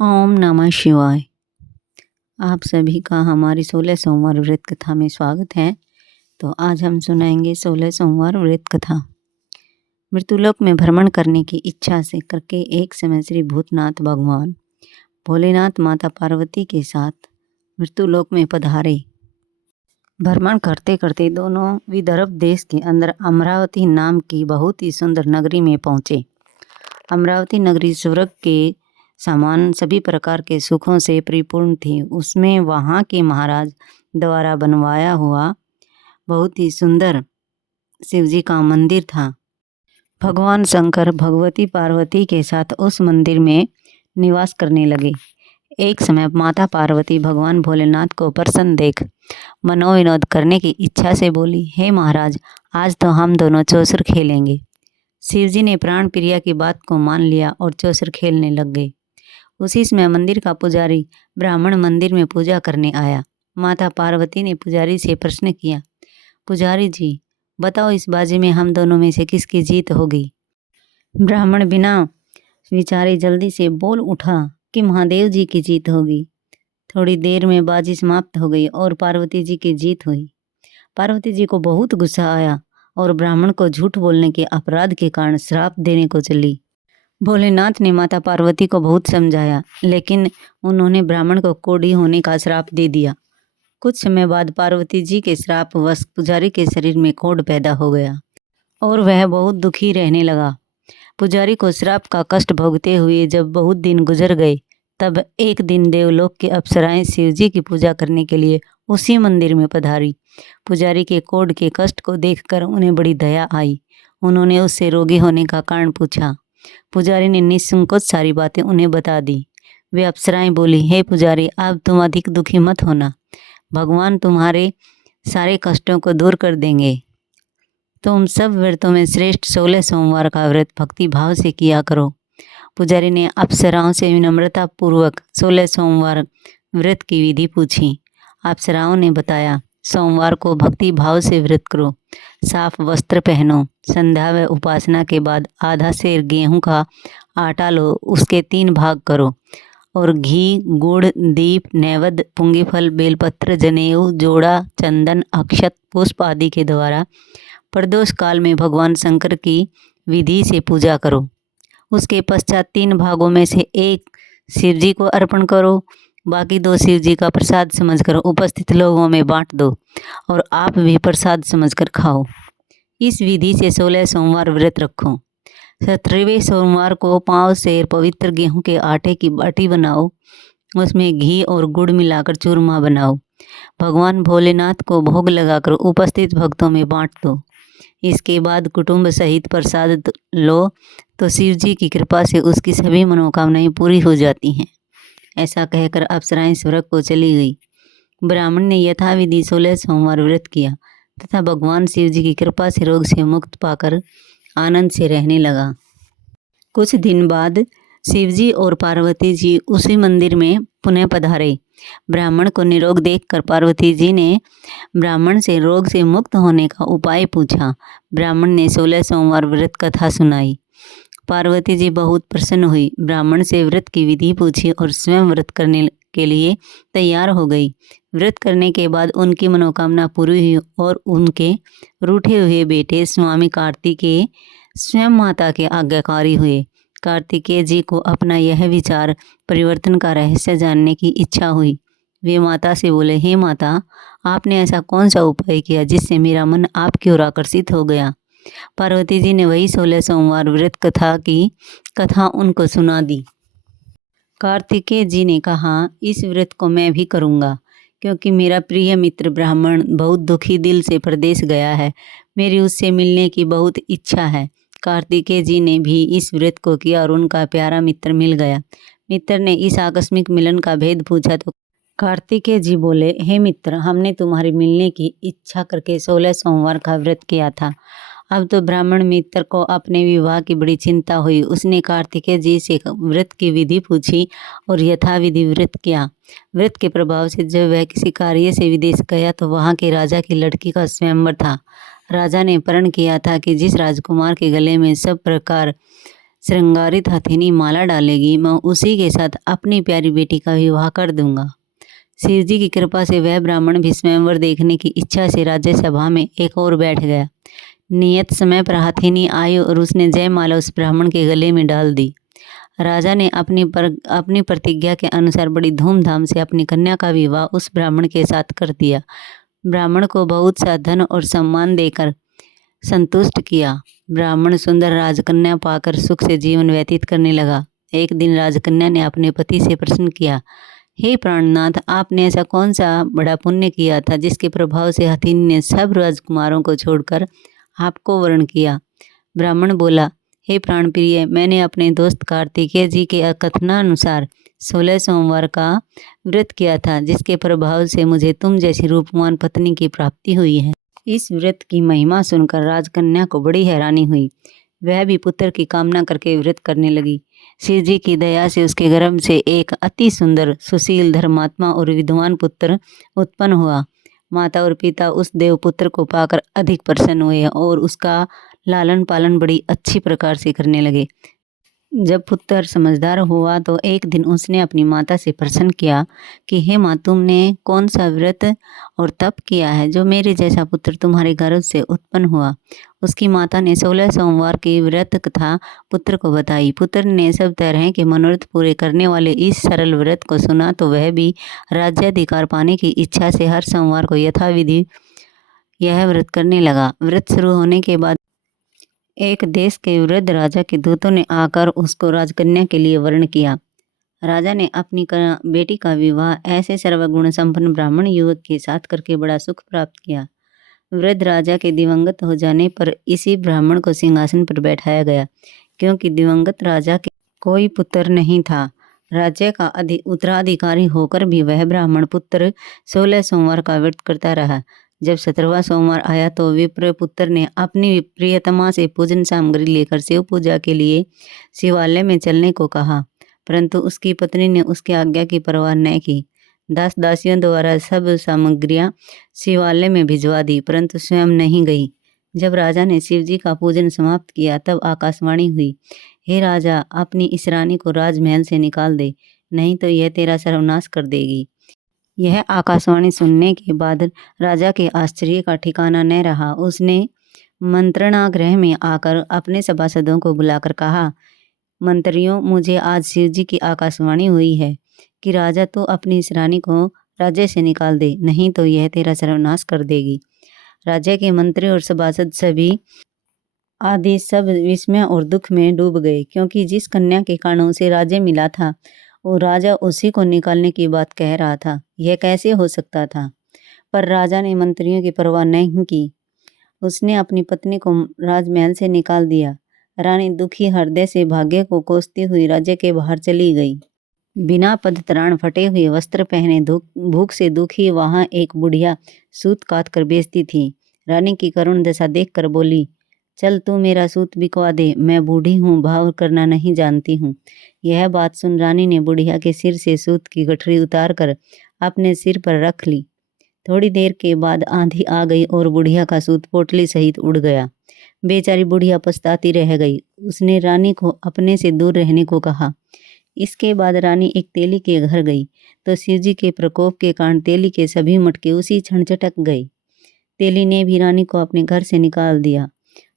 ओम नमः शिवाय। आप सभी का हमारी 16 सोमवार व्रत कथा में स्वागत है। तो आज हम सुनाएंगे 16 सोमवार व्रत कथा। मृत्युलोक में भ्रमण करने की इच्छा से करके एक समय श्री भूतनाथ भगवान भोलेनाथ माता पार्वती के साथ मृत्युलोक में पधारे। भ्रमण करते करते दोनों विदर्भ देश के अंदर अमरावती नाम की बहुत ही सुंदर नगरी में पहुँचे। अमरावती नगरी स्वर्ग के समान सभी प्रकार के सुखों से परिपूर्ण थी। उसमें वहाँ के महाराज द्वारा बनवाया हुआ बहुत ही सुंदर शिवजी का मंदिर था। भगवान शंकर भगवती पार्वती के साथ उस मंदिर में निवास करने लगे। एक समय माता पार्वती भगवान भोलेनाथ को प्रसन्न देख मनोविनोद करने की इच्छा से बोली, हे महाराज, आज तो हम दोनों चौसर खेलेंगे। शिवजी ने प्राण प्रिया की बात को मान लिया और चौसर खेलने लग गए। उसी समय मंदिर का पुजारी ब्राह्मण मंदिर में पूजा करने आया। माता पार्वती ने पुजारी से प्रश्न किया, पुजारी जी, बताओ इस बाजी में हम दोनों में से किसकी जीत होगी। ब्राह्मण बिना विचारे जल्दी से बोल उठा कि महादेव जी की जीत होगी। थोड़ी देर में बाजी समाप्त हो गई और पार्वती जी की जीत हुई। पार्वती जी को बहुत गुस्सा आया और ब्राह्मण को झूठ बोलने के अपराध के कारण श्राप देने को चली। भोलेनाथ ने माता पार्वती को बहुत समझाया, लेकिन उन्होंने ब्राह्मण को कोढ़ी होने का श्राप दे दिया। कुछ समय बाद पार्वती जी के श्राप वश पुजारी के शरीर में कोढ़ पैदा हो गया और वह बहुत दुखी रहने लगा। पुजारी को श्राप का कष्ट भोगते हुए जब बहुत दिन गुजर गए, तब एक दिन देवलोक के अप्सराएं शिवजी की पूजा करने के लिए उसी मंदिर में पधारी। पुजारी के कोढ़ के कष्ट को देखकर उन्हें बड़ी दया आई। उन्होंने उससे रोगी होने का कारण पूछा। पुजारी ने निसंकोच सारी बातें उन्हें बता दी। वे अप्सराएं बोली, हे पुजारी, अब तुम अधिक दुखी मत होना, भगवान तुम्हारे सारे कष्टों को दूर कर देंगे। तुम सब व्रतों में श्रेष्ठ 16 सोमवार का व्रत भक्ति भाव से किया करो। पुजारी ने अप्सराओं से विनम्रता पूर्वक 16 सोमवार व्रत की विधि पूछी। अप्सराओं ने बताया, सोमवार को भक्ति भाव से व्रत करो, साफ वस्त्र पहनो, संध्या व उपासना के बाद आधा सेर गेहूं का आटा लो, उसके 3 भाग करो और घी, गुड़, दीप, नैवेद्य, पुंगीफल, बेलपत्र, जनेऊ, जोड़ा, चंदन, अक्षत, पुष्प आदि के द्वारा प्रदोष काल में भगवान शंकर की विधि से पूजा करो। उसके पश्चात 3 भागों में से एक शिवजी को अर्पण करो, बाकी 2 शिवजी का प्रसाद समझकर उपस्थित लोगों में बांट दो और आप भी प्रसाद समझकर खाओ। इस विधि से 16 सोमवार व्रत रखो। 17वें सोमवार को 5 सेर पवित्र गेहूं के आटे की बाटी बनाओ, उसमें घी और गुड़ मिलाकर चूरमा बनाओ, भगवान भोलेनाथ को भोग लगाकर उपस्थित भक्तों में बांट दो। इसके बाद कुटुंब सहित प्रसाद लो तो शिव जी की कृपा से उसकी सभी मनोकामनाएं पूरी हो जाती हैं। ऐसा कहकर अप्सराएं स्वर्ग को चली गई। ब्राह्मण ने यथाविधि 16 सोमवार व्रत किया तथा भगवान शिव जी की कृपा से रोग से मुक्त पाकर आनंद से रहने लगा। कुछ दिन बाद शिवजी और पार्वती जी उसी मंदिर में पुनः पधारे। ब्राह्मण को निरोग देखकर पार्वती जी ने ब्राह्मण से रोग से मुक्त होने का उपाय पूछा। ब्राह्मण ने 16 सोमवार व्रत कथा सुनाई। पार्वती जी बहुत प्रसन्न हुई, ब्राह्मण से व्रत की विधि पूछी और स्वयं व्रत करने के लिए तैयार हो गई। व्रत करने के बाद उनकी मनोकामना पूरी हुई और उनके रूठे हुए बेटे स्वामी कार्तिकेय स्वयं माता के आज्ञाकारी हुए। कार्तिकेय जी को अपना यह विचार परिवर्तन का रहस्य जानने की इच्छा हुई। वे माता से बोले, हे माता, आपने ऐसा कौन सा उपाय किया जिससे मेरा मन आपकी ओर आकर्षित हो गया। पार्वती जी ने वही 16 सोमवार व्रत कथा की कथा उनको सुना दी। कार्तिकेय जी ने कहा, इस व्रत को मैं भी करूँगा, क्योंकि मेरा प्रिय मित्र ब्राह्मण बहुत दुखी दिल से प्रदेश गया है। मेरी उससे मिलने की बहुत इच्छा है। कार्तिकेय जी ने भी इस व्रत को किया और उनका प्यारा मित्र मिल गया। मित्र ने इस आकस्मिक मिलन का भेद पूछा तो कार्तिकेय जी बोले, हे मित्र, हमने तुम्हारे मिलने की इच्छा करके 16 सोमवार का व्रत किया था। अब तो ब्राह्मण मित्र को अपने विवाह की बड़ी चिंता हुई। उसने कार्तिकेय जी से व्रत की विधि पूछी और यथाविधि व्रत किया। व्रत के प्रभाव से जब वह किसी कार्य से विदेश गया तो वहाँ के राजा की लड़की का स्वयंवर था। राजा ने प्रण किया था कि जिस राजकुमार के गले में सब प्रकार श्रृंगारित हथेनी माला डालेगी, मैं उसी के साथ अपनी प्यारी बेटी का विवाह कर दूंगा। शिव जी की कृपा से वह ब्राह्मण भी स्वयंवर देखने की इच्छा से राज्यसभा में एक और बैठ गया। नियत समय पर हथेनी आई और उसने जयमाला उस ब्राह्मण के गले में डाल दी। राजा ने अपनी प्रतिज्ञा के अनुसार बड़ी धूमधाम से अपनी कन्या का विवाह उस ब्राह्मण के साथ कर दिया। ब्राह्मण को बहुत सा धन और सम्मान देकर संतुष्ट किया। ब्राह्मण सुंदर राजकन्या पाकर सुख से जीवन व्यतीत करने लगा। एक दिन राजकन्या ने अपने पति से प्रश्न किया, हे प्राणनाथ, आपने ऐसा कौन सा बड़ा पुण्य किया था जिसके प्रभाव से हथिनी ने सब राजकुमारों को छोड़कर आपको वर्ण किया। ब्राह्मण बोला, हे प्राण प्रिय, मैंने अपने दोस्त कार्तिकेय जी के कथनानुसार 16 सोमवार का व्रत किया था, जिसके प्रभाव से मुझे तुम जैसी रूपवान पत्नी की प्राप्ति हुई है। इस व्रत की महिमा सुनकर राजकन्या को बड़ी हैरानी हुई। वह भी पुत्र की कामना करके व्रत करने लगी। शिव जी की दया से उसके गर्भ से एक अति सुंदर, सुशील, धर्मात्मा और विद्वान पुत्र उत्पन्न हुआ। माता और पिता उस देव पुत्र को पाकर अधिक प्रसन्न हुए और उसका लालन पालन बड़ी अच्छी प्रकार से करने लगे। जब पुत्र समझदार हुआ तो एक दिन उसने अपनी माता से प्रश्न किया कि हे माँ, तुमने कौन सा व्रत और तप किया है जो मेरे जैसा पुत्र तुम्हारे गर्भ से उत्पन्न हुआ। उसकी माता ने 16 सोमवार की व्रत कथा पुत्र को बताई। पुत्र ने सब तरह के मनोरथ पूरे करने वाले इस सरल व्रत को सुना तो वह भी राज्याधिकार पाने की इच्छा से हर सोमवार को यथाविधि यह व्रत करने लगा। व्रत शुरू होने के बाद एक देश के वृद्ध राजा के दूतों ने आकर उसको राजकन्या के लिए वर्ण किया। राजा ने अपनी बेटी का विवाह ऐसे सर्वगुण संपन्न ब्राह्मण युवक के साथ करके बड़ा सुख प्राप्त किया। वृद्ध राजा के दिवंगत हो जाने पर इसी ब्राह्मण को सिंहासन पर बैठाया गया, क्योंकि दिवंगत राजा के कोई पुत्र नहीं था। राज्य का उत्तराधिकारी होकर भी वह ब्राह्मण पुत्र 16 सोमवार का व्रत करता रहा। जब 17वां सोमवार आया तो विप्र पुत्र ने अपनी प्रियतमा से पूजन सामग्री लेकर शिव पूजा के लिए शिवालय में चलने को कहा, परंतु उसकी पत्नी ने उसकी आज्ञा की परवाह न की। दास दासियों द्वारा सब सामग्रियां शिवालय में भिजवा दी, परंतु स्वयं नहीं गई। जब राजा ने शिव जी का पूजन समाप्त किया तब आकाशवाणी हुई, हे राजा, अपनी इस रानी को राजमहल से निकाल दे, नहीं तो यह तेरा सर्वनाश कर देगी। यह आकाशवाणी सुनने के बाद राजा के आश्चर्य का ठिकाना न रहा। उसने मंत्रणा गृह में आकर अपने सभासदों को बुलाकर कहा, मंत्रियों, मुझे आज शिव जी की आकाशवाणी हुई है कि राजा तो अपनी इस रानी को राज्य से निकाल दे, नहीं तो यह तेरा सर्वनाश कर देगी। राज्य के मंत्री और सभासद सभी आदि सब विस्मय और दुख में डूब गए, क्योंकि जिस कन्या के कारण उसे राज्य मिला था वो राजा उसी को निकालने की बात कह रहा था। यह कैसे हो सकता था? पर राजा ने मंत्रियों की परवाह नहीं की। उसने अपनी पत्नी को राजमहल से निकाल दिया। रानी दुखी हृदय से भाग्य को कोसती हुई राज्य के बाहर चली गई। बिना पदत्राण, फटे हुए वस्त्र पहने, भूख से दुखी वहां एक बुढ़िया सूत काट कर बेचती थी। रानी की करुण दशा देखकर बोली, चल तू मेरा सूत बिकवा दे, मैं बूढ़ी हूँ, भाव करना नहीं जानती हूँ। यह बात सुन रानी ने बुढ़िया के सिर से सूत की गठरी उतार कर अपने सिर पर रख ली। थोड़ी देर के बाद आंधी आ गई और बुढ़िया का सूत पोटली सहित उड़ गया। बेचारी बुढ़िया पछताती रह गई। उसने रानी को अपने से दूर रहने को कहा। इसके बाद रानी एक तेली के घर गई तो शिवजी के प्रकोप के कारण तेली के सभी मटके उसी क्षण चटक गए। तेली ने भी रानी को अपने घर से निकाल दिया।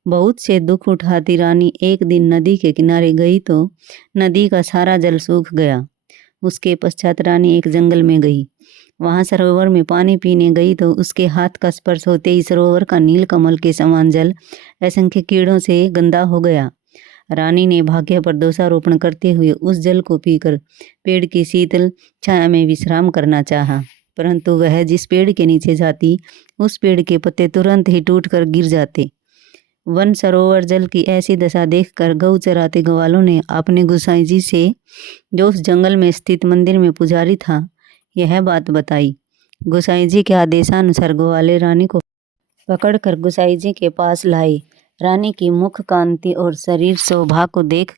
बहुत से दुख उठाती रानी एक दिन नदी के किनारे गई तो नदी का सारा जल सूख गया। उसके पश्चात रानी एक जंगल में गई। वहां सरोवर में पानी पीने गई तो उसके हाथ का स्पर्श होते ही सरोवर का नील कमल के समान जल असंख्य कीड़ों से गंदा हो गया। रानी ने भाग्य पर दोषारोपण करते हुए उस जल को पीकर पेड़ की शीतल छाया में विश्राम करना चाहा, परंतु वह जिस पेड़ के नीचे जाती उस पेड़ के पत्ते तुरंत ही टूटकर गिर जाते। वन सरोवर जल की ऐसी दशा देखकर गौ चराते ग्वालों ने अपने गोसाई जी से, जो उस जंगल में स्थित मंदिर में पुजारी था, यह बात बताई। गोसाई जी के आदेशानुसार ग्वाले रानी को पकड़कर गोसाई जी के पास लाए। रानी की मुख कांति और शरीर शोभा को देख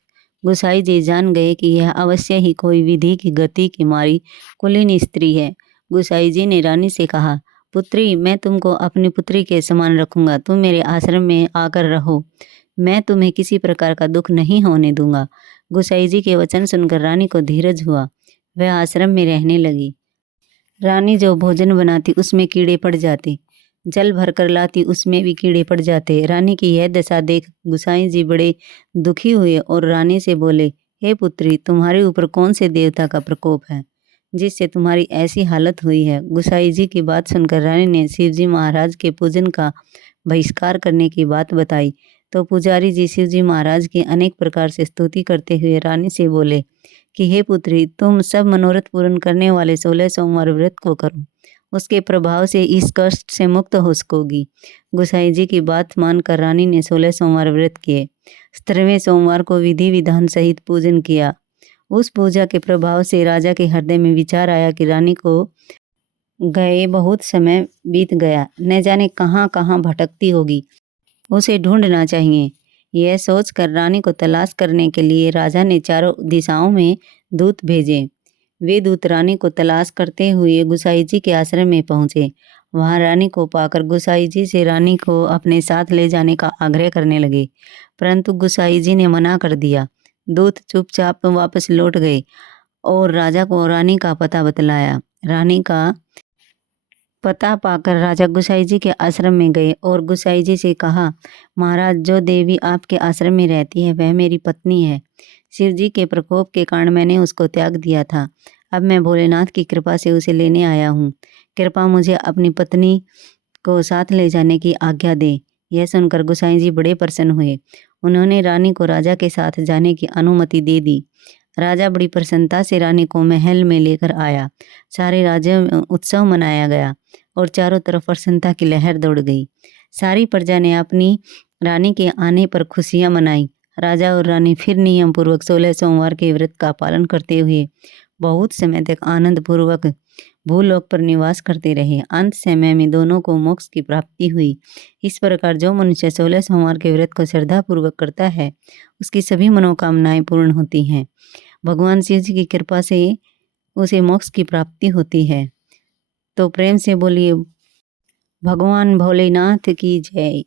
गोसाई जी जान गए कि यह अवश्य ही कोई विधि की गति की मारी कुलीन स्त्री है। गोसाई जी ने रानी से कहा, पुत्री, मैं तुमको अपनी पुत्री के समान रखूंगा, तुम मेरे आश्रम में आकर रहो। मैं तुम्हें किसी प्रकार का दुख नहीं होने दूंगा। गुसाई जी के वचन सुनकर रानी को धीरज हुआ। वह आश्रम में रहने लगी। रानी जो भोजन बनाती उसमें कीड़े पड़ जाते, जल भरकर लाती उसमें भी कीड़े पड़ जाते। रानी की यह दशा देख गुसाई जी बड़े दुखी हुए और रानी से बोले, हे पुत्री, तुम्हारे ऊपर कौन से देवता का प्रकोप है जिससे तुम्हारी ऐसी हालत हुई है। गुसाई जी की बात सुनकर रानी ने शिवजी महाराज के पूजन का बहिष्कार करने की बात बताई तो पुजारी जी शिवजी महाराज की अनेक प्रकार से स्तुति करते हुए रानी से बोले कि हे पुत्री, तुम सब मनोरथ पूर्ण करने वाले 16 सोमवार व्रत को करो, उसके प्रभाव से इस कष्ट से मुक्त हो सकोगी। गुसाई जी की बात मानकर रानी ने 16 सोमवार व्रत किए। 17वें सोमवार को विधि विधान सहित पूजन किया। उस पूजा के प्रभाव से राजा के हृदय में विचार आया कि रानी को गए बहुत समय बीत गया, न जाने कहाँ कहाँ भटकती होगी, उसे ढूंढना चाहिए। यह सोचकर रानी को तलाश करने के लिए राजा ने चारों दिशाओं में दूत भेजे। वे दूत रानी को तलाश करते हुए गुसाई जी के आश्रम में पहुंचे। वहां रानी को पाकर गुसाई जी से रानी को अपने साथ ले जाने का आग्रह करने लगे, परंतु गुसाई जी ने मना कर दिया। दूत चुपचाप वापस लौट गए और राजा को रानी का पता बतलाया। रानी का पता पाकर राजा गुसाई जी के आश्रम में गए और गुसाई जी से कहा, महाराज, जो देवी आपके आश्रम में रहती है वह मेरी पत्नी है। शिव जी के प्रकोप के कारण मैंने उसको त्याग दिया था। अब मैं भोलेनाथ की कृपा से उसे लेने आया हूँ। कृपा मुझे अपनी पत्नी को साथ ले जाने की आज्ञा दे। यह सुनकर गुसाई जी बड़े प्रसन्न हुए। उन्होंने रानी को राजा के साथ जाने की अनुमति दे दी। राजा बड़ी प्रसन्नता से रानी को महल में लेकर आया। सारे राज्य में उत्सव मनाया गया और चारों तरफ प्रसन्नता की लहर दौड़ गई। सारी प्रजा ने अपनी रानी के आने पर खुशियां मनाई। राजा और रानी फिर नियम पूर्वक 16 सोमवार के व्रत का पालन करते हुए बहुत समय तक आनंद पूर्वक भूलोक पर निवास करते रहे। अंत समय में दोनों को मोक्ष की प्राप्ति हुई। इस प्रकार जो मनुष्य 16 सोमवार के व्रत को श्रद्धा पूर्वक करता है उसकी सभी मनोकामनाएं पूर्ण होती हैं। भगवान शिव जी की कृपा से उसे मोक्ष की प्राप्ति होती है। तो प्रेम से बोलिए, भगवान भोलेनाथ की जय।